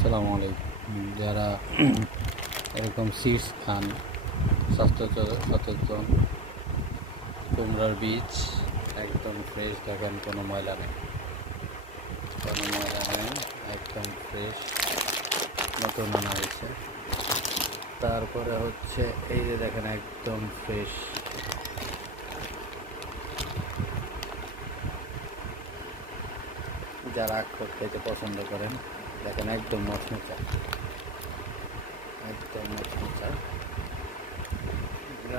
আসসালামু আলাইকুম। যারা এরকম সিডস খান, স্বাস্থ্য সচেতন, কুমড়ার বীজ একদম ফ্রেশ, দেখেন কোনো ময়লা নেই, একদম ফ্রেশ, নতুন আনা হয়েছে। তারপরে হচ্ছে এই যে দেখেন একদম ফ্রেশ, যারা আখরোট খেতে পছন্দ করেন দেখেন একদম মচমচা, একদম মচমচা।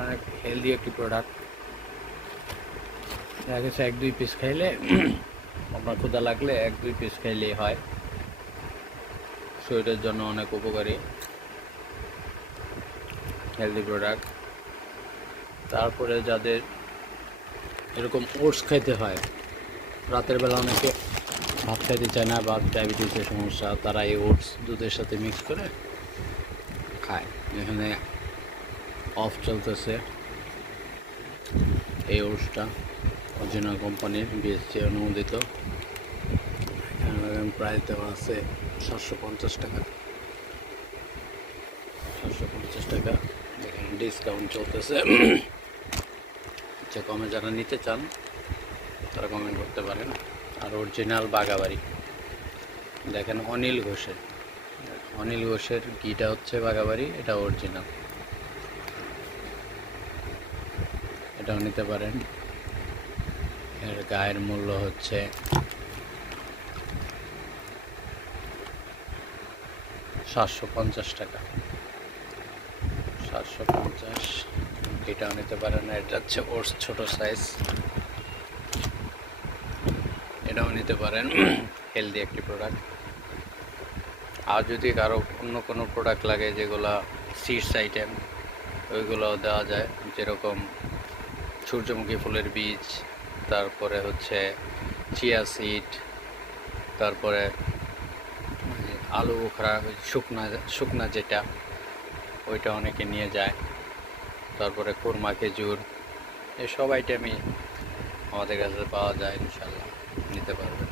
অনেক হেলদি একটি প্রোডাক্ট। দেখা গেছে 1-2 পিস খাইলে আপনার ক্ষুধা লাগলে 1-2 পিস খাইলেই হয়, শরীরের জন্য অনেক উপকারী হেলদি প্রোডাক্ট। তারপরে যাদের এরকম ওটস খাইতে হয়, রাতের বেলা অনেকে ভাত খাইতে চায় না বা ডায়াবেটিসের সমস্যা, তারা এই ওটস দুধের সাথে মিক্স করে খায়। এখানে অফ চলতেছে এই ওটসটা, অরিজিনাল কোম্পানির, বিএসসি অনুমোদিত। এখানে প্রাইস দেওয়া আছে 750 টাকা। 750 টাকা। এখানে ডিসকাউন্ট চলতেছে। যে কমে যারা নিতে চান তারা কমেন্ট করতে পারেন। আর অরিজিনাল বাগাবাড়ি, দেখেন অনিল ঘোষের ঘিটা হচ্ছে বাগাবাড়ি, এটা অরিজিনাল, এটাও নিতে পারেন। এর গায়ের মূল্য হচ্ছে 750 টাকা। 750, এটাও নিতে পারেন। এটা হচ্ছে ওটস ছোট সাইজ, এটাও নিতে পারেন। হেলদি একটি প্রোডাক্ট। আর যদি কারো অন্য কোনো প্রোডাক্ট লাগে যেগুলা সিডস আইটেম, ওইগুলোও দেওয়া যায়, যেরকম সূর্যমুখী ফুলের বীজ, তারপরে হচ্ছে চিয়া সিড, তারপরে আলু বোখরা শুকনা যেটা, ওইটা অনেকে নিয়ে যায়। তারপরে কোরমা খেজুর, এসব আইটেমই আমাদের কাছে পাওয়া যায়, ইনশাল্লাহ নিতে পারবেন।